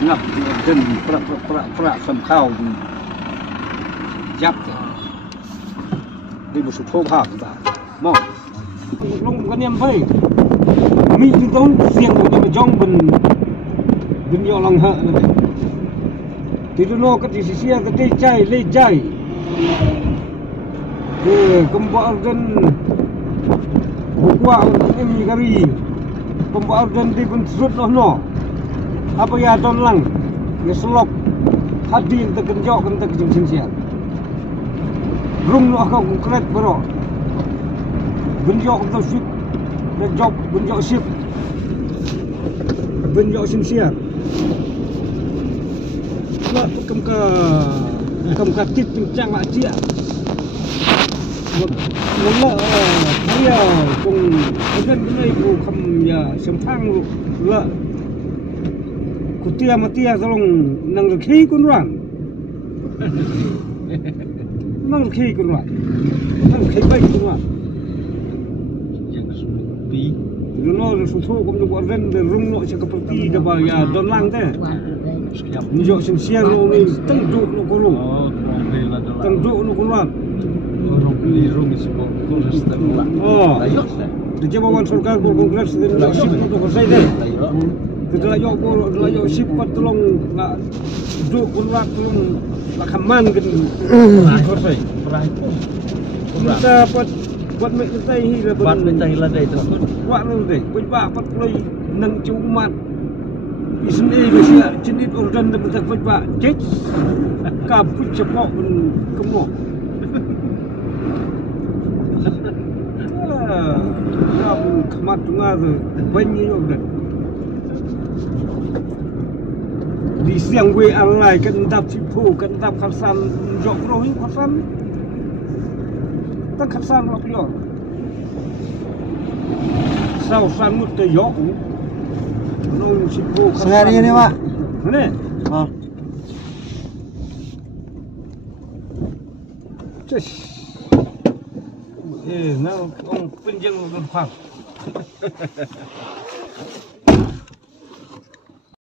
ngập dân sầm khao giáp đi một số thô hảo cả mong lúc cái niềm vui mình đi tốn riêng của mình trong bình nhỏ lòng hợ này thì nó cái gì xia cái chai lấy chai công bảo dân qua em như cái gì công bảo dân thì cũng rút nó apa ya don lang ya selop hadin te kenjok kan te kejeng sia rum no ka konkret bro benjok te ship te job benjok ship benjok sia la kam ka tit pincang la cia nó dia cùng dân cái này của khăm ya sớm thang lợ cụ tia mà tia ra lòng năng lực khí con loạn năng lực khí con loạn năng lực khí bay con loạn rồi nó rồi số thô cũng được bọn dân để rung nội cho các công ty các bà nhà đón lang thế như vậy xem xe nó mình tăng trụ nó có lủng tăng trụ nó có loạn để cho bọn सरकार của Congress để nó ship nó có xây đấy Delayo ship tolong nak duduk kuat tolong nak kaman kan selesai. Kita buat kita ini buat kita ladai tu. Buat ladai. Buat apa play nang cumat. Isni mesti jenis organ dan betul buat cek. Kabut cepat pun kemuk. Kamu kemat tengah tu banyak organ. Di siang we alai kan dap sipu kan dap khasan jok rohi khasan tak khasan lo pio sau san mut te yok no sipu sengaja ni mak mana cus now ông penjeng luôn khoang